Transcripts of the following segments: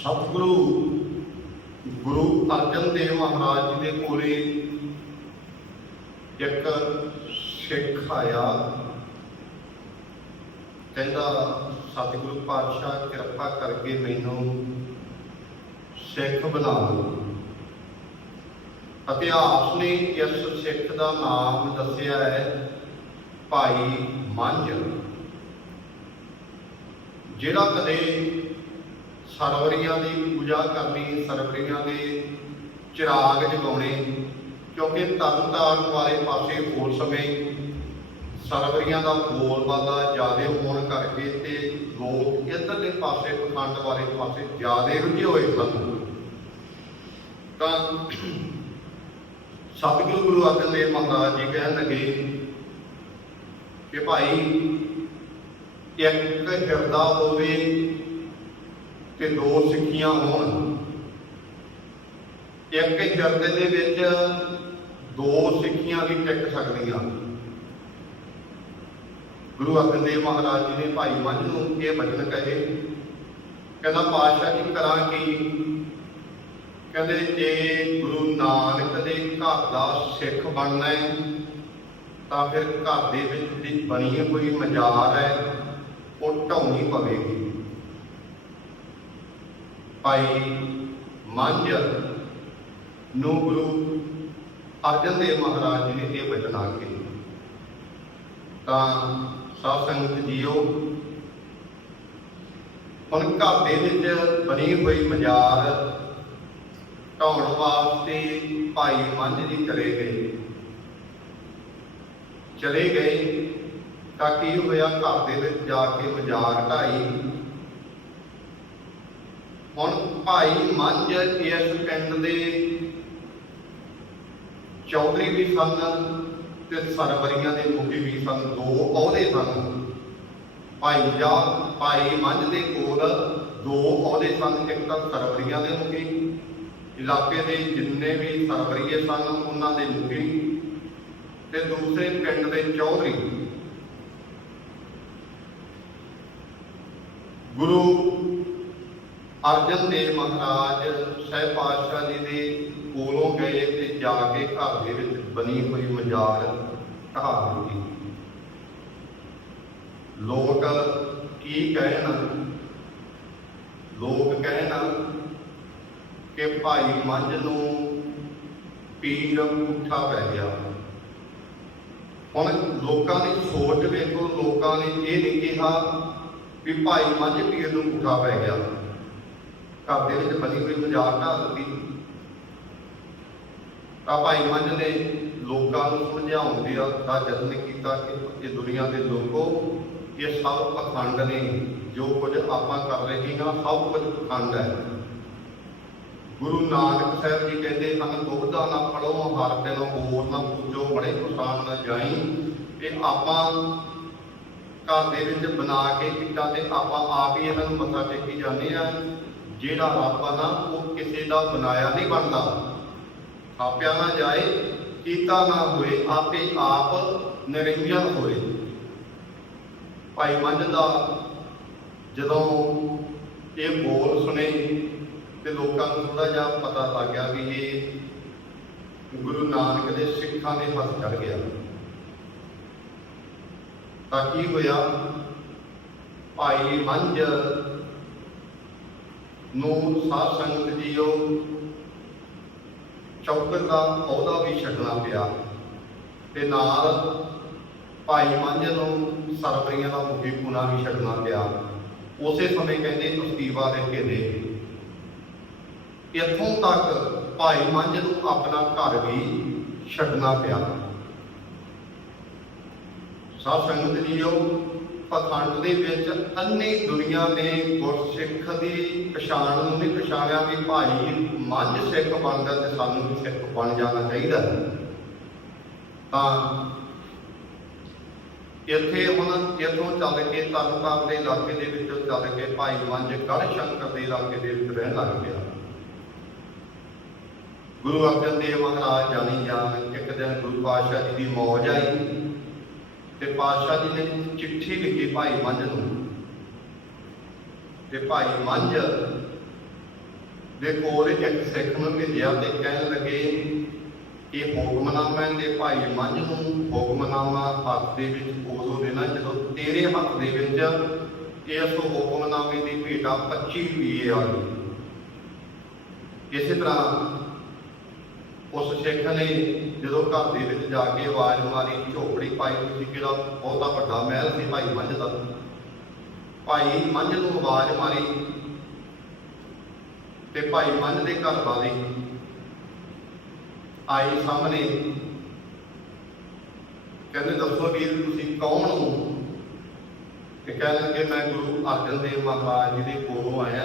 ਸਤਿਗੁਰੂ, ਗੁਰੂ ਅਰਜਨ ਦੇਵ ਮਹਾਰਾਜ ਜੀ ਦੇ ਕੋਲੇ ਇੱਕ ਸਿੱਖ ਆਇਆ। ਕਹਿੰਦਾ, ਸਤਿਗੁਰੂ ਪਾਤਸ਼ਾਹ, ਕਿਰਪਾ ਕਰਕੇ ਮੈਨੂੰ ਸਿੱਖ ਬਣਾ ਦਿਓ। ਇਤਿਹਾਸ ਨੇ ਇਸ ਸਿੱਖ ਦਾ ਨਾਮ ਦੱਸਿਆ ਹੈ, ਭਾਈ ਮੰਝ। ਜਿਹੜਾ ਕਦੇ ਸਰਵਰੀਆਂ ਦੀ ਪੂਜਾ ਕਰਨੀ, ਸਰਵਰੀਆਂ ਦੇ ਚਿਰਾਗ ਜਗਾਉਣੇ, ਕਿਉਂਕਿ ਤਰਨਤਾਰਨ ਵਾਲੇ ਪਾਸੇ ਹੋਰ ਸਮੇਂ ਸਰਵਰੀਆਂ ਦਾ ਬੋਲਬਾਲਾ ਜ਼ਿਆਦਾ ਹੋਣ ਕਰਕੇ ਤੇ ਲੋਕ ਇੱਧਰਲੇ ਪਾਸੇ, ਪਖੰਡ ਵਾਲੇ ਪਾਸੇ ਜ਼ਿਆਦਾ ਰੁੱਝੇ ਹੋਏ ਸਨ। ਤਾਂ ਸਤਿਗੁਰੂ ਗੁਰੂ ਅਰਜਨ ਦੇਵ ਮਹਾਰਾਜ ਜੀ ਕਹਿਣ ਲੱਗੇ ਕਿ ਭਾਈ, ਇੱਕ ਹਿਰਦਾ ਹੋਵੇ ਤੇ ਦੋ ਸਿੱਖੀਆਂ ਹੋਣ। ਇੱਕ ਹਿਰਦੇ ਦੇ ਵਿੱਚ ਦੋ ਸਿੱਖੀਆਂ ਵੀ ਟਿਕ ਸਕਦੀਆਂ। ਗੁਰੂ ਅਰਜਨ ਦੇਵ ਮਹਾਰਾਜ ਜੀ ਨੇ ਭਾਈ ਮੰਝ ਨੂੰ ਇਹ ਬਚਨ ਕਹੇ, ਕਹਿੰਦਾ, ਪਾਤਸ਼ਾਹ ਜੀ, ਕਰਾਂ ਕੀ? ਕਹਿੰਦੇ, ਜੇ ਗੁਰੂ ਨਾਨਕ ਦੇ ਘਰ ਦਾ ਸਿੱਖ ਬਣਨਾ ਹੈ, ਤਾਂ ਫਿਰ ਘਰ ਦੇ ਵਿੱਚ ਜਿਹੜੀ ਬਣੀ ਹੋਈ ਮਜ਼ਾਰ ਹੈ, ਉਹ ਢਾਉਣੀ ਪਵੇਗੀ। ਭਾਈ ਮੰਝ ਨੂੰ ਗੁਰੂ ਅਰਜਨ ਦੇਵ ਮਹਾਰਾਜ ਜੀ ਨੇ ਇਹ ਬਚਨ ਆਖੇ ਤਾਂ ਸਾਧ ਸੰਗਤ ਜੀਓ, ਹੁਣ ਘਰ ਦੇ ਵਿੱਚ ਬਣੀ ਹੋਈ ਮਜ਼ਾਰ ਢਾਉਣ ਵਾਸਤੇ ਭਾਈ ਮੰਝ ਜੀ ਚਲੇ ਗਏ। ਚਲੇ ਗਏ ਤਾਂ ਕੀ ਹੋਇਆ ਘਰ ਦੇ ਵਿੱਚ ਜਾ ਕੇ ਮਜ਼ਾਰ ਢਾਈ ਹੁਣ ਭਾਈ ਮੰਝ ਇਸ ਪਿੰਡ ਦੇ ਚੌਧਰੀ ਵੀ ਸਨ ਤੇ ਸਰਵਰੀਆਂ ਦੇ ਮੁਖੀ ਵੀ ਸਨ, ਦੋ ਅਹੁਦੇ ਸਨ। ਭਾਈ ਜਾ, ਭਾਈ ਮੰਝ ਦੇ ਕੋਲ ਦੋ ਅਹੁਦੇ ਸਨ, ਇੱਕ ਤਾਂ ਸਰਵਰੀਆਂ ਦੇ ਮੁਖੀ। ਇਲਾਕੇ ਦੇ ਜਿੰਨੇ ਵੀ ਸਰਵਰੀਏ ਸਨ, ਉਹਨਾਂ ਦੇ ਮੁਖੀ ਤੇ ਦੂਸਰੇ ਪਿੰਡ ਦੇ ਚੌਧਰੀ। ਗੁਰੂ ਅਰਜਨ ਦੇਵ ਮਹਾਰਾਜ ਸਹਿਬ ਪਾਤਸ਼ਾਹ ਜੀ ਦੇ ਕੋਲੋਂ ਗਏ ਤੇ ਜਾ ਕੇ ਘਰ ਦੇ ਵਿੱਚ ਬਣੀ ਹੋਈ ਮਜ਼ਾਰ ਢਾਹ ਦਿੱਤੀ। ਲੋਕ ਕੀ ਕਹਿਣ? ਲੋਕ ਕਹਿਣ ਕਿ ਭਾਈ ਮੰਝ ਨੂੰ ਪੀਰ ਪੁੱਠਾ ਪੈ ਗਿਆ। ਹੁਣ ਲੋਕਾਂ ਦੀ ਸੋਚ ਵੇਖੋ, ਲੋਕਾਂ ਨੇ ਇਹ ਨਹੀਂ ਕਿਹਾ ਵੀ ਭਾਈ ਮੰਝ ਪੀਰ ਨੂੰ ਪੁੱਠਾ ਪੈ ਗਿਆ। ਘਰ ਦੇ ਵਿੱਚ ਬਣੀ ਹੋਈ ਮਜ਼ਾਕ ਢਾਹ ਦਿੱਤੀ ਤਾਂ ਭਾਈ ਮੰਝ ਨੇ ਲੋਕਾਂ ਨੂੰ ਸਮਝਾਉਣ ਦੀ ਦਾ ਯਤਨ ਕੀਤਾ ਕਿ ਇਹ ਦੁਨੀਆ ਦੇ ਲੋਕੋ, ਇਹ ਸਭ ਪਖੰਡ ਨੇ। ਜੋ ਕੁਝ ਆਪਾਂ ਕਰ ਰਹੇ ਹਾਂ, ਸਭ ਕੁਝ ਪਖੰਡ ਹੈ। ਗੁਰੂ ਨਾਨਕ ਸਾਹਿਬ ਜੀ ਕਹਿੰਦੇ ਹਨ ਦੁਬਦਾ ਨਾ ਫੜੋ, ਹਰ ਦਿਨ ਹੋਰ ਨਾ ਪੂਜੋ, ਬੜੇ ਕੁਸਾਨ ਨਾ ਜਾਈ। ਇਹ ਆਪਾਂ ਘਰ ਦੇ ਵਿੱਚ ਬਣਾ ਕੇ ਇੱਟਾਂ ਤੇ ਆਪਾਂ ਆਪ ਹੀ ਇਹਨਾਂ ਨੂੰ ਮੱਥਾ ਟੇਕੀ ਜਾਂਦੇ ਆ ਜਿਹੜਾ ਰੱਬ ਨਾ ਉਹ ਕਿਸੇ ਦਾ ਬਣਾਇਆ ਨਹੀਂ ਬਣਦਾ। ਥਾਪਿਆ ਨਾ ਜਾਏ, ਕੀਤਾ ਨਾ ਹੋਏ, ਆਪੇ ਆਪ ਨਿਰੰਜਨ ਹੋਏ। ਭਾਈ ਮੰਝ ਦਾ ਜਦੋਂ ਇਹ ਬੋਲ ਸੁਣੇ ਤੇ ਲੋਕਾਂ ਨੂੰ ਥੋੜਾ ਜਿਹਾ ਪਤਾ ਲੱਗ ਗਿਆ ਵੀ ਇਹ ਗੁਰੂ ਨਾਨਕ ਦੇ ਸਿੱਖਾਂ ਦੇ ਹੱਥ ਚੜ ਗਿਆ। ਤਾਂ ਕੀ ਹੋਇਆ? ਭਾਈ ਮੰਝ ਨੂੰ ਸਾਧ ਸੰਗਤ ਜੀਓ, ਚੌਕਰ ਦਾ ਅਹੁਦਾ ਵੀ ਛੱਡਣਾ ਪਿਆ। ਤੇ ਨਾਲ ਭਾਈ ਮੰਝ ਨੂੰ ਸਰਵਰੀਆਂ ਦਾ ਮੁਖੀ ਪੁਣਾ ਵੀ ਛੱਡਣਾ ਪਿਆ। ਉਸੇ ਸਮੇਂ ਕਹਿੰਦੇ ਅਸਤੀਫਾ ਦੇ ਕੇ ਦੇ। ਇੱਥੋਂ ਤੱਕ ਭਾਈ ਮੰਝ ਨੂੰ ਆਪਣਾ ਘਰ ਵੀ ਛੱਡਣਾ ਪਿਆ। ਸਾਧ ਸੰਗਤ ਜੀਓ ਪਖੰਡ ਦੇ ਵਿੱਚ ਅੰਨੇ ਦੁਨੀਆ ਨੇ ਗੁਰਸਿੱਖ ਦੀ ਪਛਾਣ ਨੂੰ ਨਹੀਂ ਪਛਾਣਿਆ ਵੀ ਭਾਈ ਮੰਝ ਸਿੱਖ ਬਣਦਾ ਤੇ ਸਾਨੂੰ ਵੀ ਸਿੱਖ ਬਣ ਜਾਣਾ ਚਾਹੀਦਾ। ਤਾਂ ਇੱਥੇ ਹੁਣ ਇੱਥੋਂ ਚੱਲ ਕੇ ਤਰਨਤਾਰਨ ਦੇ ਇਲਾਕੇ ਦੇ ਵਿੱਚੋਂ ਚੱਲ ਕੇ ਭਾਈ ਮੰਝ ਗੜ ਸ਼ੰਕਰ ਦੇ ਇਲਾਕੇ ਦੇ ਵਿੱਚ ਰਹਿਣ ਲੱਗ ਪਿਆ। ਗੁਰੂ ਅਰਜਨ ਦੇਵ ਮਹਾਰਾਜ ਜਾਣੀ ਜਾਣ, ਇੱਕ ਦਿਨ ਗੁਰੂ ਪਾਤਸ਼ਾਹ ਜੀ ਦੀ ਮੌਜ ਆਈ। ਤੇ ਪਾਤਸ਼ਾਹ ਜੀ ਨੇ ਚਿੱਠੀ ਲਿਖੀ ਭਾਈ ਮੰਝ ਨੂੰ। ਤੇ ਭਾਈ ਮੰਝ ਦੇ ਕੋਲ ਇੱਕ ਸਿੱਖ ਨੂੰ ਭੇਜਿਆ ਤੇ ਕਹਿਣ ਲੱਗੇ, ਇਹ ਹੁਕਮਨਾਮਾ ਦੇ ਭਾਈ ਮੰਝ ਨੂੰ ਹੁਕਮਨਾਮਾ ਹੱਥ ਦੇ ਵਿੱਚ ਉਦੋਂ ਦੇਣਾ। ਜਦੋਂ ਤੇਰੇ ਹੱਥ ਦੇ ਵਿੱਚ ਇਸ ਹੁਕਮਨਾਮੇ ਦੀ ਭੇਟਾ 25 ਰੁਪਏ ਆ ਗਈ। ਇਸੇ ਤਰ੍ਹਾਂ ਉਸ ਸਿੱਖ ਨੇ ਜਦੋਂ ਘਰ ਦੇ ਵਿੱਚ ਜਾ ਕੇ ਆਵਾਜ਼ ਮਾਰੀ, ਝੋਪੜੀ ਪਾਈ ਸੀ ਕਿਹੜਾ ਬਹੁਤਾ ਵੱਡਾ ਮਹਿਲ ਸੀ ਭਾਈ ਮੰਝ ਦਾ? ਭਾਈ ਮੰਝ ਨੂੰ ਆਵਾਜ਼ ਮਾਰੀ ਤੇ ਭਾਈ ਮੰਝ ਦੇ ਘਰ ਵਾਲੇ ਆਈ ਸਾਹਮਣੇ। ਕਹਿੰਦੇ, ਦੱਸੋ ਵੀਰ, ਤੁਸੀਂ ਕੌਣ ਹੋ? ਤੇ ਕਹਿਣ ਲੱਗੇ, ਮੈਂ ਗੁਰੂ ਅਰਜਨ ਦੇਵ ਮਹਾਰਾਜ ਜੀ ਦੇ ਕੋਲੋਂ ਆਇਆ।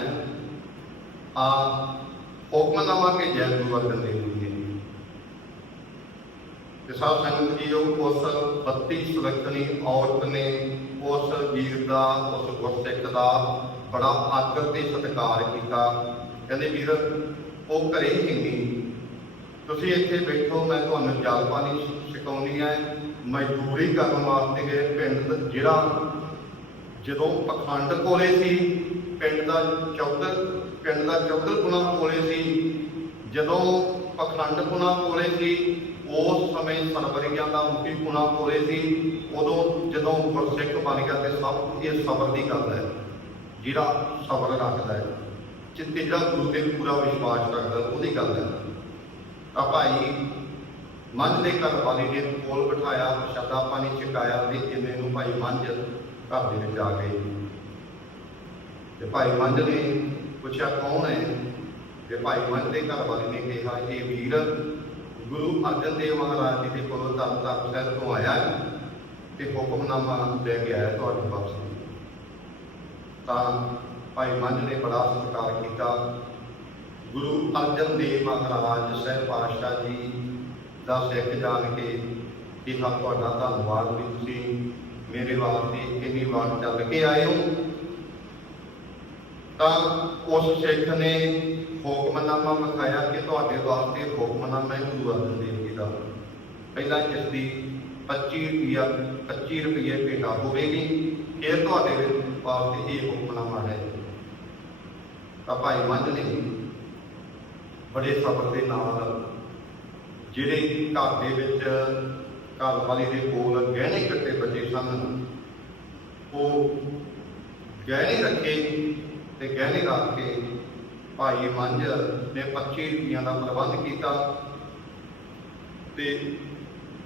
ਆ ਹੁਕਮਨਾਮਾ ਭੇਜਿਆ ਗੁਰੂ ਅਰਜਨ ਦੇਵ ਜੀ ਸਾਧ ਸੰਗਤ ਜੀ ਉਹ ਉਸ 32 ਸੁਲੱਖਣੀ ਔਰਤ ਨੇ ਉਸ ਵੀਰ ਦਾ, ਉਸ ਗੁਰਸਿੱਖ ਦਾ ਬੜਾ ਆਦਰ ਤੇ ਸਤਿਕਾਰ ਕੀਤਾ। ਕਹਿੰਦੇ ਵੀਰ, ਉਹ ਘਰੇ ਹੀ ਨਹੀਂ ਤੁਸੀਂ ਇੱਥੇ ਬੈਠੋ, ਮੈਂ ਤੁਹਾਨੂੰ ਜਲ ਪਾਣੀ ਸਿਖਾਉਣੀ ਹੈ। ਮਜ਼ਦੂਰੀ ਕਰਨ ਵਾਸਤੇ ਗਏ ਪਿੰਡ ਦਾ ਜਿਹੜਾ ਜਦੋਂ ਪਖੰਡ ਕੋਲੇ ਸੀ, ਪਿੰਡ ਦਾ ਚੌਧਰ, ਪਿੰਡ ਦਾ ਚੌਧਰ ਪੁਣਾ ਕੋਲੇ ਸੀ। ਜਦੋਂ ਪਖੰਡ ਪੁਣਾ ਕੋਲੇ ਸੀ ਉਸ ਸਮੇਂ ਸਰਵਰੀਆਂ ਦਾ ਮੁਖੀ ਪੁਣਾ ਕੋਲੇ ਸੀ, ਉਦੋਂ ਜਦੋਂ ਗੁਰਸਿੱਖ ਬਣ ਗਿਆ ਤੇ ਸਭ ਇਹ ਸਬਰ ਦੀ ਗੱਲ ਹੈ, ਜਿਹੜਾ ਸਬਰ ਰੱਖਦਾ ਹੈ। ਚਿੱਤੇ ਜਿਹੜਾ ਗੁਰੂ ਤੇ ਪੂਰਾ ਵਿਸ਼ਵਾਸ ਰੱਖਦਾ, ਉਹਦੀ ਗੱਲ ਹੈ। ਤਾਂ ਭਾਈ ਮੰਝ ਦੇ ਘਰ ਵਾਲੀ ਨੇ ਕੋਲ ਬਿਠਾਇਆ ਸ਼ਬਦਾ ਪਾਣੀ ਛਕਾਇਆ ਤੇ ਜਿੰਨੇ ਨੂੰ ਭਾਈ ਮੰਜ ਘਰ ਦੇ ਵਿੱਚ ਆ ਗਏ ਤੇ ਭਾਈ ਮੰਜ ਨੇ ਪੁੱਛਿਆ, ਕੌਣ ਹੈ? ਤੇ ਭਾਈ ਮੰਜ ਦੇ ਘਰ ਵਾਲੀ ਨੇ ਕਿਹਾ, ਇਹ ਵੀਰ ਗੁਰੂ ਅਰਜਨ ਦੇਵ ਮਹਾਰਾਜ ਜੀ ਦੇ ਕੋਲੋਂ ਤਰਨ ਤਾਰਨ ਸਾਹਿਬ ਤੋਂ ਆਇਆ ਹੈ ਤੇ ਹੁਕਮਨਾਮਾ ਲੈ ਕੇ ਆਇਆ ਤੁਹਾਡੇ ਵਾਪਸ ਤਾਂ ਭਾਈ ਮੰਝ ਨੇ ਬੜਾ ਸਤਿਕਾਰ ਕੀਤਾ। ਗੁਰੂ ਅਰਜਨ ਦੇਵ ਮਹਾਰਾਜ ਸਾਹਿਬ ਪਾਤਸ਼ਾਹ ਜੀ ਦਾ ਸਿੱਖ ਜਾਣ ਕੇ ਕਿ ਹਾਂ, ਤੁਹਾਡਾ ਧੰਨਵਾਦ ਵੀ ਤੁਸੀਂ ਮੇਰੇ ਵਾਸਤੇ ਇੰਨੀ ਵਾਰ ਚੱਲ ਕੇ ਆਏ ਹੋ। ਤਾਂ ਉਸ ਸਿੱਖ ਨੇ ਹੁਕਮਨਾਮਾ ਮੰਗਾਇਆ ਕਿ ਤੁਹਾਡੇ ਵਾਸਤੇ ਹੁਕਮਨਾਮਾ ਹੈ ਗੁਰੂ ਅਰਜਨ ਦੇਵ ਜੀ ਦਾ। ਪਹਿਲਾਂ ਇਸ ਦੀ 25 ਰੁਪਿਆ 25 ਰੁਪਏ ਭੇਟਾ ਹੋਵੇਗੀ, ਫਿਰ ਤੁਹਾਡੇ ਵਾਸਤੇ ਇਹ ਹੁਕਮਨਾਮਾ ਹੈ। ਤਾਂ ਭਾਈ ਮੰਝ ਨੇ ਬੜੇ ਸਬਰ ਦੇ ਨਾਲ ਜਿਹੜੇ ਘਰ ਦੇ ਵਿੱਚ ਘਰ ਵਾਲੀ ਦੇ ਕੋਲ ਗਹਿਣੇ ਕੱਟੇ ਬੱਚੇ ਸਨ, ਉਹ ਗਹਿਣੇ ਰੱਖੇ ਤੇ ਗਹਿਣੇ ਰੱਖ ਕੇ ਭਾਈ ਮੰਝ ਨੇ 25 ਰੁਪਈਆਂ ਦਾ ਪ੍ਰਬੰਧ ਕੀਤਾ ਤੇ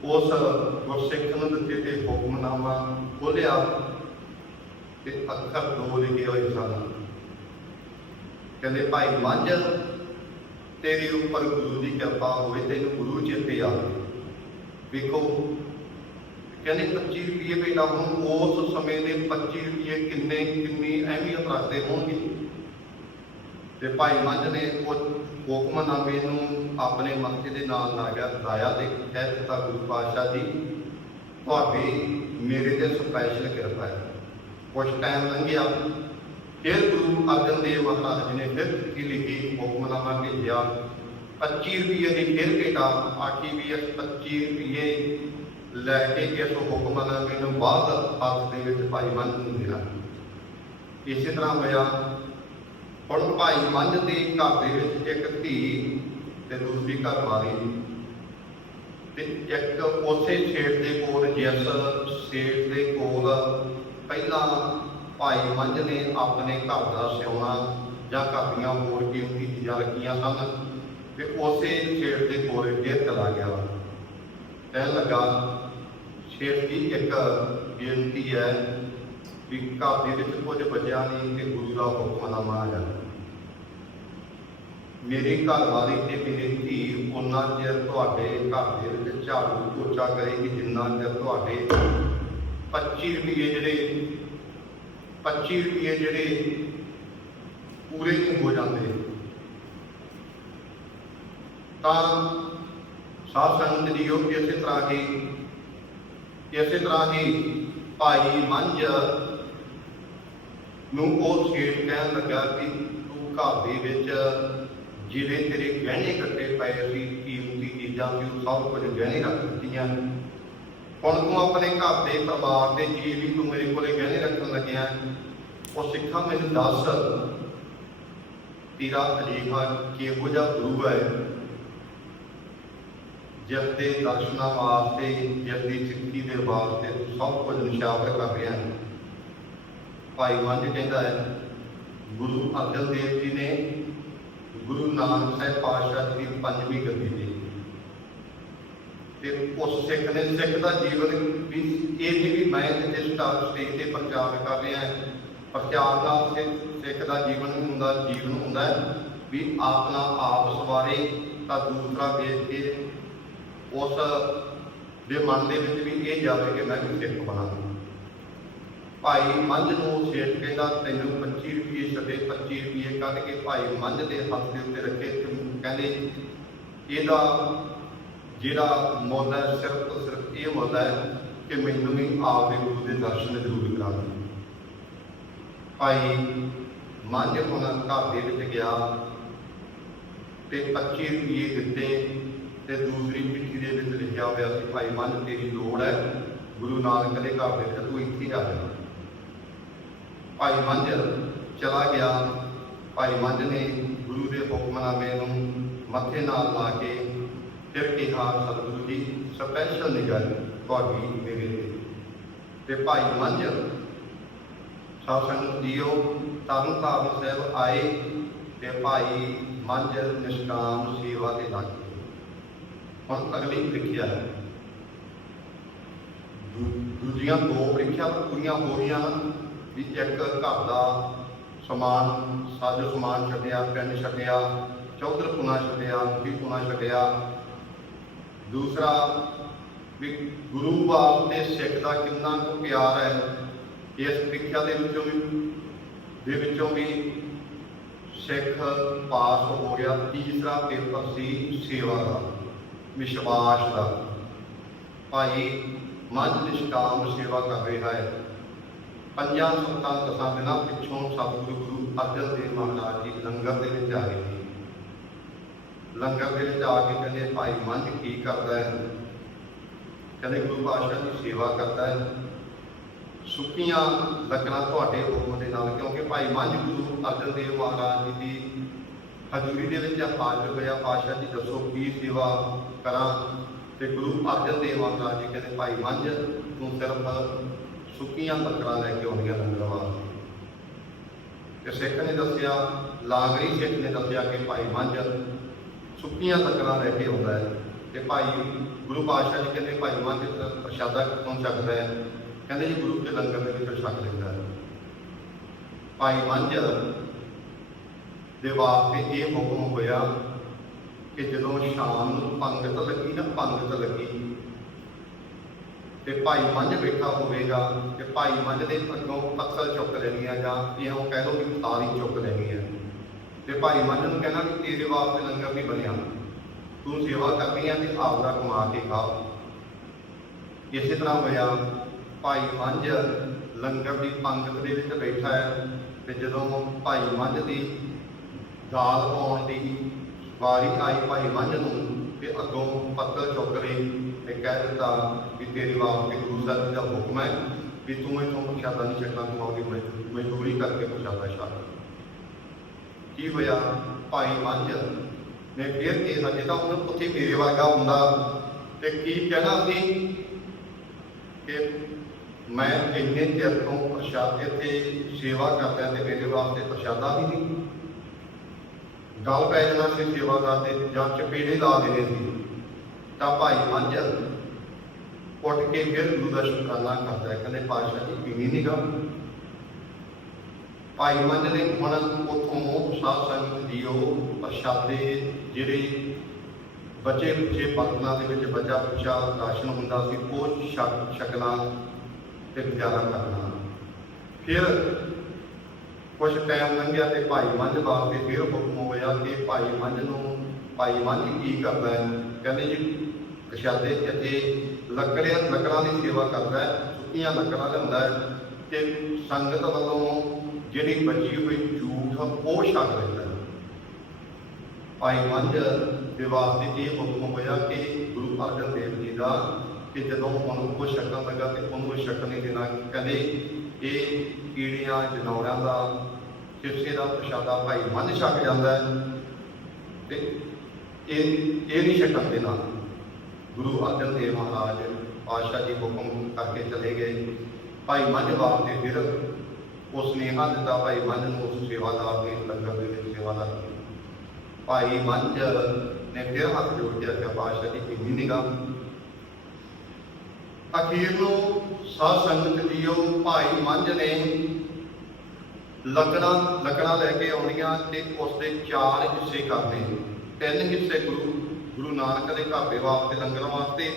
ਉਸ ਗੁਰਸਿੱਖ ਨੂੰ ਦਿੱਤੇ ਤੇ ਹੁਕਮਨਾਮਾ ਖੋਲਿਆ ਤੇ ਅੱਖਰ ਦੋ ਲਿਖੇ ਹੋਏ ਸਨ। ਕਹਿੰਦੇ, ਭਾਈ ਮੰਝ, ਤੇਰੇ ਉੱਪਰ ਗੁਰੂ ਦੀ ਕਿਰਪਾ ਹੋਵੇ, ਤੈਨੂੰ ਗੁਰੂ ਚੇਤੇ ਆਵੇ ਵੇਖੋ, ਕਹਿੰਦੇ 25 ਰੁਪਏ ਪਹਿਲਾਂ ਹੁਣ ਉਸ ਸਮੇਂ ਦੇ 25 ਰੁਪਏ ਕਿੰਨੇ, ਕਿੰਨੀ ਅਹਿਮੀਅਤ ਰੱਖਦੇ ਹੋਣਗੇ। ਤੇ ਭਾਈ ਮੰਝ ਨੇ ਹੁਕਮਨਾਮੇ ਨੂੰ ਆਪਣੇ ਮੱਥੇ ਦੇ ਨਾਲ ਲਾਇਆ ਲਾਇਆ ਤੇ ਕਹਿ ਦਿੱਤਾ ਗੁਰੂ ਪਾਤਸ਼ਾਹ ਜੀ ਤੁਹਾਡੀ ਮੇਰੇ ਤੇ ਸਪੈਸ਼ਲ ਕਿਰਪਾ ਹੈ। ਕੁਝ ਟਾਈਮ ਲੰਘਿਆ, ਫਿਰ ਗੁਰੂ ਅਰਜਨ ਦੇਵ ਮਹਾਰਾਜ ਜੀ ਨੇ ਫਿਰ ਚਿੱਠੀ ਲਿਖੀ ਹੁਕਮਨਾਮਾ ਭੇਜਿਆ 25 ਰੁਪਏ ਦੀ ਫਿਰ ਭੇਟਾ, ਆਖੀ ਵੀ 25 ਰੁਪਏ ਲੈ ਕੇ ਇਸ ਹੁਕਮਨਾਮੇ ਨੂੰ ਬਾਅਦ ਹੱਥ ਦੇ ਵਿੱਚ ਭਾਈ ਮੰਝ ਨੂੰ ਦੇਣਾ ਇਸੇ ਤਰ੍ਹਾਂ ਹੋਇਆ ਹੁਣ ਭਾਈ ਮੰਝ ਦੇ ਘਰ ਦੇ ਵਿੱਚ ਇੱਕ ਧੀ ਤੇ ਦੂਸਰੀ ਘਰ ਵਾਲੀ। ਤੇ ਇੱਕ ਉਸੇ ਛੇੜ ਦੇ ਕੋਲ ਜਿਸ ਸੇਠ ਦੇ ਕੋਲ ਪਹਿਲਾਂ ਭਾਈ ਮੰਝ ਨੇ ਆਪਣੇ ਘਰ ਦਾ ਸਿਉਣਾ ਜਾਂ ਘਰ ਦੀਆਂ ਹੋਰ ਕੀਮਤੀ ਚੀਜ਼ਾਂ ਰੱਖੀਆਂ ਸਨ ਤੇ ਉਸੇ ਛੇੜ ਦੇ ਕੋਲ ਫਿਰ ਚਲਾ ਗਿਆ। ਕਹਿਣ ਲੱਗਾ ਸ਼ੇਖ ਦੀ ਇੱਕ ਬੇਨਤੀ ਹੈ ਵੀ ਘਰ ਦੇ ਵਿੱਚ ਕੁਝ ਬਚਿਆ ਨਹੀਂ ਤੇ ਗੁਰੂ ਦਾ ਹੁਕਮਨਾਮਾ ਆ ਜਾਣਾ ਮੇਰੇ ਘਰ ਵਾਲੀ ਤੇ ਮੇਰੀ ਧੀ ਉਹਨਾਂ ਚਿਰ ਤੁਹਾਡੇ ਘਰ ਦੇ ਵਿੱਚ ਝਾੜੂ ਪੋਚਾ ਕਰੇਗੀ, ਜਿੰਨਾ ਚਿਰ ਤੁਹਾਡੇ 25 ਰੁਪਏ ਜਿਹੜੇ 25 ਰੁਪਏ ਜਿਹੜੇ ਪੂਰੇ ਨਹੀਂ ਹੋ ਜਾਂਦੇ। ਤਾਂ ਸਾਧ ਸੰਗਤ ਜੀਓ ਇਸੇ ਤਰ੍ਹਾਂ ਹੀ, ਇਸੇ ਤਰ੍ਹਾਂ ਹੀ ਭਾਈ ਮੰਝ ਨੂੰ ਉਹ ਛੇੜ ਕਹਿਣ ਲੱਗਾ ਕਿ ਤੂੰ ਘਰ ਦੇ ਵਿੱਚ ਜਿਹੜੇ ਤੇਰੇ ਗਹਿਣੇ ਕੱਟੇ ਪਏ ਸੀ, ਕੀਮਤੀ ਚੀਜ਼ਾਂ ਸੀ, ਉਹ ਸਭ ਕੁਝ ਗਹਿਣੇ ਰੱਖ ਦਿੱਤੀਆਂ। ਹੁਣ ਤੂੰ ਆਪਣੇ ਘਰ ਦੇ ਪਰਿਵਾਰ ਦੇ ਜੀ ਵੀ ਤੂੰ ਮੇਰੇ ਕੋਲੇ ਗਹਿਣੇ ਰੱਖਣ ਲੱਗਿਆ। ਉਹ ਸਿੱਖਾਂ ਮੈਨੂੰ ਦੱਸ, ਤੇਰਾ ਅਜੀਹਾ ਕਿਹੋ ਜਿਹਾ ਗੁਰੂ ਹੈ? ਜਿਸ ਦੇ ਦਰਸ਼ਨਾਂ ਵਾਸਤੇ, ਜਿਸ ਦੀ ਸਿੱਖੀ ਦੇ ਵਾਸਤੇ ਸਭ ਕੁਝ ਨਿਸ਼ਾਵਰ ਕਰ ਰਿਹਾ ਹੈ। ਭਾਈ ਮੰਝ ਕਹਿੰਦਾ ਹੈ, ਗੁਰੂ ਅਰਜਨ ਦੇਵ ਜੀ ਨੇ ਗੁਰੂ ਨਾਨਕ ਸਾਹਿਬ ਪਾਤਸ਼ਾਹ ਜੀ ਦੀ ਪੰਜਵੀਂ ਗੱਦੀ ਦੀ ਤੇ ਉਸ ਸਿੱਖ ਨੇ, ਸਿੱਖ ਦਾ ਜੀਵਨ ਵੀ ਇਹ ਨਹੀਂ ਵੀ ਮੈਂ ਤੇ ਸਟਾਰ ਸਟੇਜ ਤੇ ਪ੍ਰਚਾਰ ਕਰ ਰਿਹਾ ਹਾਂ, ਪ੍ਰਚਾਰ ਨਾਲ ਸਿੱਖ- ਸਿੱਖ ਦਾ ਜੀਵਨ ਹੁੰਦਾ ਜੀਵਨ ਹੁੰਦਾ ਵੀ ਆਪਣਾ ਆਪ ਸਵਾਰੇ ਤਾਂ ਦੂਸਰਾ ਵੇਖ ਕੇ ਉਸ ਦੇ ਮਨ ਦੇ ਵਿੱਚ ਵੀ ਇਹ ਜਾਵੇ ਕਿ ਮੈਂ ਵੀ ਸਿੱਖ ਬਣਾ ਭਾਈ ਮੰਝ ਨੂੰ ਸੇਠ ਕਹਿੰਦਾ, ਤੈਨੂੰ 25 ਰੁਪਏ ਛੱਡੇ 25 ਰੁਪਏ ਕੱਢ ਕੇ ਭਾਈ ਮੰਝ ਦੇ ਹੱਥ ਦੇ ਉੱਤੇ ਰੱਖੇ ਤੇ ਕਹਿੰਦੇ, ਇਹਦਾ ਜਿਹੜਾ ਮੁੱਲ ਹੈ, ਸਿਰਫ ਤੋਂ ਸਿਰਫ ਇਹ ਮੁੱਲ ਹੈ ਕਿ ਮੈਨੂੰ ਵੀ ਆਪ ਦੇ ਗੁਰੂ ਦੇ ਦਰਸ਼ਨ ਜ਼ਰੂਰ ਕਰਾ ਦੇ। ਭਾਈ ਮੰਝ ਹੁਣ ਘਰ ਦੇ ਵਿੱਚ ਗਿਆ ਤੇ 25 ਰੁਪਏ ਦਿੱਤੇ ਤੇ ਦੂਸਰੀ ਚਿੱਠੀ ਦੇ ਵਿੱਚ ਲਿਖਿਆ ਹੋਇਆ ਸੀ, ਭਾਈ ਮੰਝ, ਤੇਰੀ ਲੋੜ ਹੈ, ਗੁਰੂ ਨਾਨਕ ਦੇ ਘਰ ਦੇ ਤੂੰ ਇੱਥੇ ਆ ਜਾ। ਭਾਈ ਮੰਝ ਚਲਾ ਗਿਆ। ਭਾਈ ਮੰਝ ਨੇ ਗੁਰੂ ਦੇ ਹੁਕਮਨਾਮੇ ਨੂੰ ਮੱਥੇ ਨਾਲ ਲਾ ਕੇ ਫਿਰ ਕਿਹਾ, ਸਤਿਗੁਰੂ ਜੀ ਸਪੈਸ਼ਲ ਨਿਗਾਹ ਤੁਹਾਡੀ ਮੇਰੇ ਤੇ ਤੇ ਭਾਈ ਮੰਝ ਸਾਧ ਸੰਗਤ ਜੀਓ, ਤਰਨ ਤਾਰਨ ਸਾਹਿਬ ਆਏ ਤੇ ਭਾਈ ਮੰਝ ਨਿਸ਼ਕਾਮ ਸੇਵਾ ਤੇ ਲੱਗ ਗਏ। ਹੁਣ ਅਗਲੀ ਪ੍ਰੀਖਿਆ ਹੈ। ਦੂਜੀਆਂ ਦੋ ਪ੍ਰੀਖਿਆ ਪੂਰੀਆਂ ਹੋ ਗਈਆਂ। ਵੀ ਇੱਕ ਘਰ ਦਾ ਸਮਾਨ ਸਾਜੋ ਸਮਾਨ ਛੱਡਿਆ ਪਿੰਡ ਛੱਡਿਆ ਚੌਧਰ ਪੁਣਾ ਛੱਡਿਆ ਮੁਖੀ ਪੁਣਾ ਛੱਡਿਆ ਦੂਸਰਾ ਵੀ ਗੁਰੂ ਵਾਸਤੇ ਸਿੱਖ ਦਾ ਕਿੰਨਾ ਕੁ ਪਿਆਰ ਹੈ ਇਸ ਪ੍ਰੀਖਿਆ ਦੇ ਵਿੱਚੋਂ ਵੀ ਦੇ ਵਿੱਚੋਂ ਵੀ ਸਿੱਖ ਪਾਸ ਹੋ ਗਿਆ ਤੀਸਰਾ ਪੇਪਰ ਸੀ ਸੇਵਾ ਦਾ ਵਿਸ਼ਵਾਸ ਦਾ ਭਾਈ ਮੱਝ ਨਿਸ਼ਕਾਮ ਸੇਵਾ ਕਰ ਰਿਹਾ ਹੈ ਪੰਜਾਂ ਸੱਤਾਂ ਦਸਾਂ ਦਿਨਾਂ ਪਿੱਛੋਂ ਸਤਿਗੁਰੂ ਗੁਰੂ ਅਰਜਨ ਦੇਵ ਮਹਾਰਾਜ ਜੀ ਲੰਗਰ ਦੇ ਵਿੱਚ ਆ ਗਏ। ਲੰਗਰ ਦੇ ਵਿੱਚ ਆ ਕੇ ਕਹਿੰਦੇ, ਭਾਈ ਮੱਝ ਕੀ ਕਰਦਾ ਹੈ? ਕਹਿੰਦੇ, ਗੁਰੂ ਪਾਤਸ਼ਾਹ ਦੀ ਸੇਵਾ ਕਰਦਾ ਹੈ। ਸੁੱਕੀਆਂ ਲੱਕੜਾਂ ਤੁਹਾਡੇ ਹੁਕਮ ਦੇ ਨਾਲ, ਕਿਉਂਕਿ ਭਾਈ ਮੱਝ ਗੁਰੂ ਅਰਜਨ ਦੇਵ ਮਹਾਰਾਜ ਜੀ ਦੀ ਹਜ਼ੂਰੀ ਦੇ ਵਿੱਚ ਹਾਜ਼ਰ ਹੋਇਆ। ਪਾਤਸ਼ਾਹ ਜੀ, ਦੱਸੋ ਕੀ ਸੇਵਾ ਕਰਾਂ? ਤੇ ਗੁਰੂ ਅਰਜਨ ਦੇਵ ਮਹਾਰਾਜ ਜੀ ਕਹਿੰਦੇ, ਭਾਈ ਮੱਝ ਤੂੰ ਸਿਰਫ ਸੁੱਕੀਆਂ ਲੱਕੜਾਂ ਲੈ ਕੇ ਆਉਂਦੀਆਂ ਲੰਗਰ ਵਾਸਤੇ ਤੇ ਸਿੱਖ ਨੇ ਦੱਸਿਆ, ਲਾਗਰੀ ਸਿੱਖ ਨੇ ਦੱਸਿਆ ਕਿ ਭਾਈ ਮੰਝ ਸੁੱਕੀਆਂ ਲੱਕੜਾਂ ਲੈ ਕੇ ਆਉਂਦਾ ਹੈ। ਤੇ ਭਾਈ ਗੁਰੂ ਪਾਤਸ਼ਾਹ ਜੀ ਕਹਿੰਦੇ, ਭਾਈ ਮੰਝ ਪ੍ਰਸ਼ਾਦਾ ਕਿੱਥੋਂ ਛਕਦਾ ਹੈ? ਕਹਿੰਦੇ ਜੀ, ਗੁਰੂ ਕੇ ਲੰਗਰ ਦੇ ਵਿੱਚੋਂ ਛਕ ਲੈਂਦਾ ਹੈ। ਭਾਈ ਮੰਝ ਦੇ ਵਾਸਤੇ ਇਹ ਹੁਕਮ ਹੋਇਆ ਕਿ ਜਦੋਂ ਸ਼ਾਮ ਨੂੰ ਪੰਗਤ ਲੱਗੀ ਨਾ, ਪੰਗਤ ਲੱਗੀ ਤੇ ਭਾਈ ਮੰਝ ਬੈਠਾ ਹੋਵੇਗਾ ਤੇ ਭਾਈ ਮੰਝ ਦੇ ਅੱਗੋਂ ਪੱਤਲ ਚੁੱਕ ਲੈਣੀ ਆ ਜਾਂ ਇਹ ਉਹ ਕਹਿ ਲਓ ਕਿ ਤਾਰੀ ਚੁੱਕ ਲੈਣੀ ਆ ਤੇ ਭਾਈ ਮੰਝ ਨੂੰ ਕਹਿਣਾ ਕਿ ਤੇਰੇ ਵਾਸਤੇ ਲੰਗਰ ਵੀ ਬਣਿਆ। ਤੂੰ ਸੇਵਾ ਕਰਨੀ ਆ ਤੇ ਆਪਦਾ ਕਮਾ ਕੇ ਖਾ ਇਸੇ ਤਰ੍ਹਾਂ ਹੋਇਆ, ਭਾਈ ਮੰਝ ਲੰਗਰ ਦੀ ਪੰਗਤ ਦੇ ਵਿੱਚ ਬੈਠਾ ਹੈ ਤੇ ਜਦੋਂ ਭਾਈ ਮੰਝ ਦੀ ਦਾਲ ਪਾਉਣ ਦੀ ਵਾਰੀ ਆਈ ਭਾਈ ਮੰਝ ਨੂੰ ਤੇ ਅੱਗੋਂ ਪੱਤਲ ਚੁੱਕ ਲਈ ਤੇ ਕਹਿ ਦਿੱਤਾ ਵੀ ਤੇਰੀ ਵਾਸਤੇ ਗੁਰੂ ਸਾਹਿਬ ਦਾ ਹੁਕਮ ਹੈ ਵੀ ਤੂੰ ਇਥੋਂ ਪ੍ਰਸ਼ਾਦਾ ਨਹੀਂ ਛੱਡਣਾ ਤੂੰ ਆਪਦੀ ਮਜ਼ਦੂਰੀ ਕਰਕੇ ਪ੍ਰਸ਼ਾਦਾ ਛੱਡ ਕੀ ਹੋਇਆ? ਭਾਈ ਮੰਝ ਨੇ ਫਿਰ ਕਿਹਾ ਜੇ ਤਾਂ ਉਹਨੂੰ ਉੱਥੇ ਮੇਰੇ ਵਰਗਾ ਹੁੰਦਾ। ਤੇ ਕੀ ਕਹਿਣਾ ਸੀ? ਕਿ ਮੈਂ ਇੰਨੇ ਚਿਰ ਤੋਂ ਪ੍ਰਸ਼ਾਦੇ ਇੱਥੇ ਸੇਵਾ ਕਰਦਾ ਤੇ ਮੇਰੇ ਵਾਸਤੇ ਪ੍ਰਸ਼ਾਦਾ ਵੀ ਨਹੀਂ। ਗੱਲ ਪੈ ਜਾਣਾ ਸੀ ਸੇਵਾਦਾਰ ਦੇ ਜਾਂ ਚਪੇੜੇ ਲਾ ਦੇਣੇ ਸੀ। ਤਾਂ ਭਾਈ ਮੰਝ ਉੱਠ ਕੇ ਫਿਰ ਗੁਰੂ ਦਾ ਸ਼ੁਕਰਾਨਾ ਕਰਦਾ ਹੈ। ਕਹਿੰਦੇ ਪਾਤਸ਼ਾਹ ਜੀ, ਕਿਵੇਂ ਨਿਗਾ? ਭਾਈ ਮੰਝ ਨੇ ਹੁਣ ਉਥੋਂ ਸਾਧ ਸੰਗਤ ਜੀਓ ਪ੍ਰਸ਼ਾਦੇ ਜਿਹੜੇ ਬੱਚੇ ਬੱਚੇ ਬਰਤਨਾਂ ਦੇ ਵਿੱਚ ਬੱਚਾ ਬੱਚਾ ਰਾਸ਼ਨ ਹੁੰਦਾ ਸੀ, ਉਹ ਛਕ ਛਕਣਾ ਤੇ ਗੁਜ਼ਾਰਾ ਕਰਨਾ। ਫਿਰ ਕੁਝ ਟਾਈਮ ਲੰਘਿਆ ਤੇ ਭਾਈ ਮੰਝ ਵਾਸਤੇ ਫਿਰ ਹੁਕਮ ਹੋਇਆ ਕਿ ਭਾਈ ਮੰਝ ਨੂੰ ਭਾਈ ਮੰਝ ਕੀ ਕਰਦਾ ਹੈ? ਕਹਿੰਦੇ ਜੀ ਪ੍ਰਸ਼ਾਦੇ ਇੱਥੇ ਲੱਕੜੀਆਂ, ਲੱਕੜਾਂ ਦੀ ਸੇਵਾ ਕਰਦਾ ਹੈ, ਸੁੱਕੀਆਂ ਲੱਕੜਾਂ ਲਿਆਉਂਦਾ ਹੈ ਤੇ ਸੰਗਤ ਵੱਲੋਂ ਜਿਹੜੀ ਬਚੀ ਹੋਈ ਝੂਠ ਉਹ ਛਕ ਲੈਂਦਾ ਹੈ। ਭਾਈ ਮੰਝ ਦੇ ਵਾਸਤੇ ਇਹ ਹੁਕਮ ਹੋਇਆ ਕਿ ਗੁਰੂ ਅਰਜਨ ਦੇਵ ਜੀ ਦਾ ਕਿ ਜਦੋਂ ਉਹਨੂੰ ਕੋ ਛਕਣ ਲੱਗਾ ਤੇ ਉਹਨੂੰ ਛਕਣ ਨਹੀਂ ਦੇਣਾ, ਕਹਿੰਦੇ ਇਹ ਕੀੜੀਆਂ, ਜਨੌਰਾਂ ਦਾ ਸਿਰਸੇ ਦਾ ਪ੍ਰਸ਼ਾਦਾ ਭਾਈ ਮੰਨ ਛਕ ਜਾਂਦਾ ਹੈ ਤੇ ਇਹ ਇਹ ਨਹੀਂ ਛਕਣ ਦੇ ਨਾਲ। ਗੁਰੂ ਅਰਜਨ ਦੇਵ ਮਹਾਰਾਜ ਪਾਤਸ਼ਾਹ ਜੀ ਹੁਕਮ ਕਰਕੇ ਚਲੇ ਗਏ। ਭਾਈ ਮੰਝ ਵਾਸਤੇ ਫਿਰ ਉਸ ਸੁਨੇਹਾ ਦਿੱਤਾ, ਭਾਈ ਮੰਝ ਨੂੰ ਉਸ ਸੇਵਾਦਾਰ ਨੇ ਲੰਗਰ ਦੇ ਵਿੱਚ ਸੇਵਾਦਾਰ ਭਾਈ ਮੰਝ ਨੇ ਫਿਰ ਹੱਥ ਜੋੜ ਕੇ ਆਖਿਆ, ਪਾਤਸ਼ਾਹ ਜੀ, ਇੰਨੀ ਨਿਗਾਹ ਅਖੀਰ ਨੂੰ ਸਾਧ ਸੰਗਤ ਜੀਓ, ਭਾਈ ਮੰਝ ਨੇ ਲੱਕੜਾਂ ਲੱਕੜਾਂ ਲੈ ਕੇ ਆਉਣੀਆਂ ਤੇ ਉਸ ਦੇ ਚਾਰ ਹਿੱਸੇ ਕਰਨੇ। ਤਿੰਨ ਹਿੱਸੇ ਗੁਰੂ ਗੁਰੂ ਨਾਨਕ ਦੇ ਘਰ ਵਾਸਤੇ, ਲੰਗਰ ਵਾਸਤੇ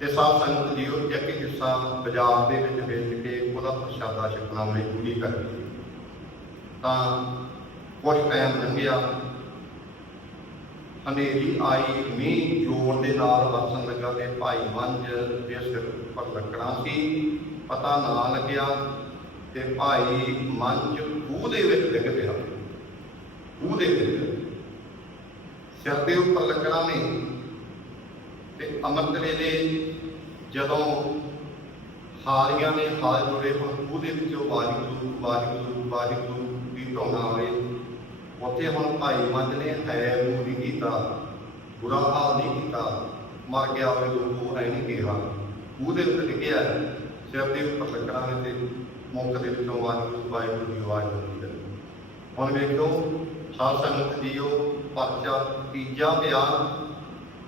ਤੇ ਸਾਧ ਸੰਗਤ ਜੀਓ ਇੱਕ ਹਿੱਸਾ ਬਾਜ਼ਾਰ ਦੇ ਵਿੱਚ ਵੇਚ ਕੇ ਉਹਦਾ ਪ੍ਰਸ਼ਾਦਾ ਛਕਣਾ ਮਜਬੂਰੀ ਕਰਦੀ ਤਾਂ ਕੁਝ ਟਾਈਮ ਲੰਘਿਆ। ਹਨੇਰੀ ਆਈ, ਮੀਂਹ ਜ਼ੋਰ ਦੇ ਨਾਲ ਵਰਸਣ ਲੱਗਾ ਤੇ ਭਾਈ ਮੰਝ ਦੇ ਸਿਰ ਉੱਪਰ ਲੱਕੜਾਂ ਸੀ। ਪਤਾ ਨਾ ਲੱਗਿਆ ਤੇ ਭਾਈ ਮੰਝ ਖੂਹ ਦੇ ਵਿੱਚ ਡਿੱਗ ਪਿਆ। ਖੂਹ ਦੇ ਵਿੱਚ। ਸਿਰ ਦੇ ਉੱਪਰ ਲੱਕੜਾਂ ਨੇ ਤੇ ਅੰਮ੍ਰਿਤ ਵੇਲੇ ਜਦੋਂ ਹਾਰੀਆਂ ਨੇ ਹਾਲ ਜੋੜੇ ਹੁਣ ਖੂਹ ਵਿੱਚੋਂ ਵਾਹਿਗੁਰੂ ਵਾਹਿਗੁਰੂ ਵਾਹਿਗੁਰੂ ਦੀ ਧੁਨ ਆਵੇ। ਉੱਥੇ ਹੁਣ ਭਾਈ ਮੰਝ ਨੇ ਹੈ ਮੂੰਹ ਕੀਤਾ, ਬੁਰਾ ਹਾਲ ਨਹੀਂ ਕੀਤਾ, ਮਰ ਗਿਆ ਹੋਵੇ ਲੋਕ ਹੈ ਨਹੀਂ ਕਿਹਾ। ਖੂਹ ਦੇ ਵਿੱਚ ਡਿੱਗਿਆ ਸਿਰ ਦੇ ਉੱਪਰ ਲੱਕੜਾਂ ਨੇ ਤੇ ਮੁੱਖ ਦੇ ਵਿੱਚੋਂ ਵਾਹਿਗੁਰੂ ਵਾਹਿਗੁਰੂ ਦੀ ਆਵਾਜ਼ ਹੁੰਦੀ ਹੈ। ਹੁਣ ਵੇਖੋ ਸਾਧ ਸੰਗਤ ਜੀਓ, ਪਰਚਾ, ਤੀਜਾ ਪਿਆ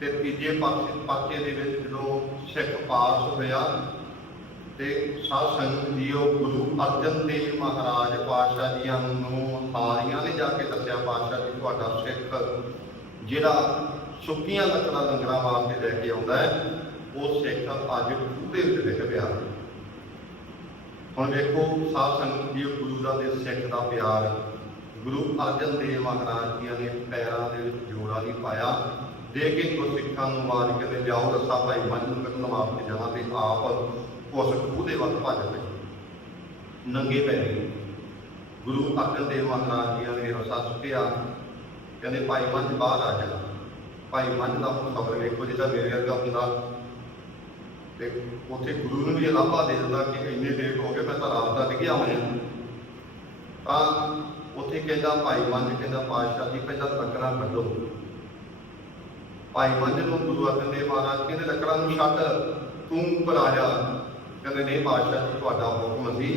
ਤੇ ਤੀਜੇ ਪਾਸੇ ਦੇ ਵਿੱਚ ਜਦੋਂ ਸਿੱਖ ਪਾਸ ਹੋਇਆ ਤੇ ਸਾਧ ਸੰਗਤ ਜੀਓ, ਗੁਰੂ ਅਰਜਨ ਦੇਵ ਮਹਾਰਾਜ ਪਾਤਸ਼ਾਹ ਜੀਆਂ ਨੂੰ ਹਾਰੀਆਂ ਨੇ ਜਾ ਕੇ ਦੱਸਿਆ, ਪਾਤਸ਼ਾਹ ਜੀ, ਤੁਹਾਡਾ ਸਿੱਖ ਜਿਹੜਾ ਸੁੱਕੀਆਂ ਲੱਕੜਾਂ ਲੰਗਰਾਂ ਵਾਸਤੇ ਲੈ ਕੇ ਆਉਂਦਾ ਹੈ, ਉਹ ਸਿੱਖ ਅੱਜ ਖੂਹ ਦੇ ਵਿੱਚ ਡਿੱਗ ਪਿਆ। ਹੁਣ ਵੇਖੋ, ਸਾਧ ਸੰਗਤ ਜੀਓ, ਗੁਰੂ ਦਾ ਤੇ ਸਿੱਖ ਦਾ ਪਿਆਰ ਗੁਰੂ ਅਰਜਨ ਦੇਵ ਮਹਾਰਾਜ ਜੀਆਂ ਨੇ ਪੈਰਾਂ ਦੇ ਵਿੱਚ ਜੋੜਾ ਨਹੀਂ ਪਾਇਆ। ਦੇ ਕੇ ਗੁਰ ਨੂੰ ਮਾਰ ਕੇ ਤੇ ਜਾਓ ਭਾਈ ਮੰਨ ਨੂੰ ਕੱਢਣ ਵਾਸਤੇ ਜਾਣਾ ਤੇ ਆਪ ਉਸ ਖੂਹ ਦੇ ਵੱਲ ਭੱਜ ਪਏ। ਨੰਗੇ ਪੈਰੀ ਗੁਰੂ ਅਰਜਨ ਦੇਵ ਮਹਾਰਾਜ ਜੀਆਂ ਨੇ ਰਸਾ ਸੁੱਟਿਆ। ਕਹਿੰਦੇ, ਭਾਈ ਮੰਨ ਬਾਹਰ ਆ ਜਾ। ਭਾਈ ਮੰਨ ਦਾ ਹੁਣ ਖਬਰ ਵੇਖੋ ਜਿਹਦਾ ਮੇਰੇ ਵਰਗਾ ਹੁੰਦਾ। ਤੇ ਉੱਥੇ ਗੁਰੂ ਨੂੰ ਵੀ ਇਹ ਲਾਭਾ ਦੇ ਦਿੰਦਾ ਕਿ ਇੰਨੇ ਲੇਟ ਹੋ ਗਏ ਮੈਂ ਤਾਂ ਰਾਤ ਦਾ ਡਿੱਗਿਆ ਹੋਇਆ। ਤਾਂ ਉੱਥੇ ਕਹਿੰਦਾ ਭਾਈ ਮੰਝ ਕਹਿੰਦਾ ਪਾਤਸ਼ਾਹ ਜੀ, ਪਹਿਲਾਂ ਲੱਕੜਾਂ ਕੱਢੋ। ਭਾਈ ਮੰਝ ਨੂੰ ਗੁਰੂ ਅਰਜਨ ਦੇਵ ਮਹਾਰਾਜ ਕਹਿੰਦੇ, ਲੱਕੜਾਂ ਨੂੰ ਛੱਡ, ਤੂੰ ਉੱਪਰ ਆ ਜਾ। ਕਹਿੰਦੇ, ਨਹੀਂ ਪਾਤਸ਼ਾਹ ਜੀ, ਤੁਹਾਡਾ ਹੁਕਮ ਸੀ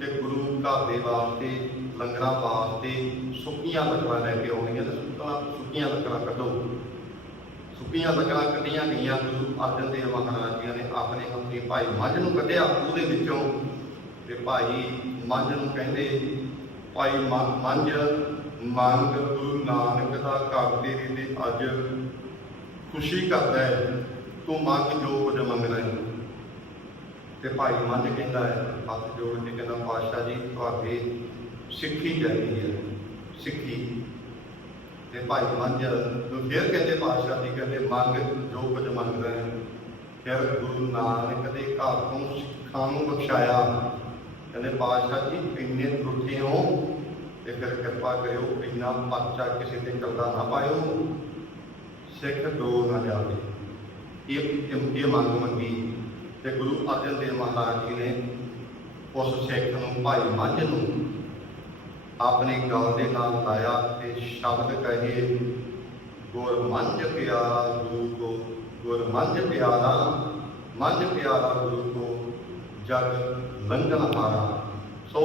ਕਿ ਗੁਰੂ ਘਰ ਦੇ ਵਾਸਤੇ ਲੰਗਰਾਂ ਵਾਸਤੇ ਸੁੱਕੀਆਂ ਲੱਕੜਾਂ ਲੈ ਕੇ ਆਉਣੀਆਂ ਤੇ ਸੁੱਕੀਆਂ ਸੁੱਕੀਆਂ ਲੱਕੜਾਂ ਕੱਢੋ। ਸੁੱਕੀਆਂ ਲੱਕੜਾਂ ਕੱਢੀਆਂ ਗਈਆਂ, ਗੁਰੂ ਅਰਜਨ ਦੇਵ ਮਹਾਰਾਜ ਜੀ ਨੇ ਆਪਣੇ ਹੱਥੀਂ ਭਾਈ ਮੱਝ ਨੂੰ ਕੱਢਿਆ, ਉਹਦੇ ਵਿੱਚੋਂ ਤੇ ਭਾਈ ਮੱਝ ਨੂੰ ਕਹਿੰਦੇ ਭਾਈ ਮ- ਮੱਝ ਮੰਗ ਗੁਰੂ ਨਾਨਕ ਦਾ ਘਰ ਤੇਰੀ ਅੱਜ ਖੁਸ਼ੀ ਕਰਦਾ ਹੈ, ਤੂੰ ਮੰਗ ਜੋ ਕੁਝ ਮੰਗਣਾ ਹੈ। ਤੇ ਭਾਈ ਮੱਝ ਕਹਿੰਦਾ ਹੈ ਹੱਥ ਜੋੜ ਕੇ ਕਹਿੰਦਾ, ਪਾਤਸ਼ਾਹ ਜੀ, ਤੁਹਾਡੇ ਸਿੱਖੀ ਚਾਹੀਦੀ ਹੈ, ਸਿੱਖੀ। ਤੇ ਭਾਈ ਮੰਝ ਨੂੰ ਫਿਰ ਕਹਿੰਦੇ, ਪਾਤਸ਼ਾਹ ਜੀ ਕਹਿੰਦੇ, ਮੰਗ ਜੋ ਕੁਝ ਮੰਗਦਾ ਹੈ। ਫਿਰ ਗੁਰੂ ਨਾਨਕ ਦੇ ਘਰ ਤੋਂ ਸਿੱਖਾਂ ਨੂੰ ਬਖਸ਼ਾਇਆ। ਕਹਿੰਦੇ ਪਾਤਸ਼ਾਹ ਜੀ, ਇੰਨੇ ਤਰੁੱਠੇ ਹੋ ਤੇ ਫਿਰ ਕਿਰਪਾ ਕਰਿਓ, ਇੰਨਾ ਪਰਚਾ ਕਿਸੇ ਤੇ ਚੱਲਦਾ ਨਾ ਪਾਇਓ। ਸਿੱਖ ਦੋ ਨਾ ਜਾਵੇ। ਇਹ ਇਹ- ਮੰਗ ਮੰਗੀ ਤੇ ਗੁਰੂ ਅਰਜਨ ਦੇਵ ਮਹਾਰਾਜ ਜੀ ਨੇ ਉਸ ਸਿੱਖ ਨੂੰ, ਭਾਈ ਮੰਝ ਨੂੰ ਆਪਣੇ ਗਲ ਦੇ ਨਾਲ ਲਾਇਆ ਤੇ ਸ਼ਬਦ ਕਹੇ, ਗੁਰ ਮੰਝ ਪਿਆਰਾ ਗੁਰੂ ਕੋ, ਗੁਰ ਮੰਝ ਪਿਆਰਾ ਮੰਝ ਪਿਆਰਾ ਗੁਰੂ ਕੋ, ਜਗ ਲੰਘਣ ਹਾਰਾ ਸੋ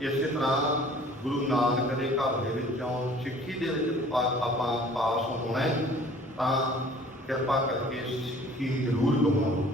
ਇਸੇ ਤਰ੍ਹਾਂ ਗੁਰੂ ਨਾਨਕ ਦੇ ਘਰ ਦੇ ਵਿੱਚੋਂ ਸਿੱਖੀ ਦੇ ਵਿੱਚ ਆਪਾਂ ਪਾਸ ਹੋਣਾ ਤਾਂ ਕਿਰਪਾ ਕਰਕੇ ਸਿੱਖੀ ਜ਼ਰੂਰ ਕਮਾਓ।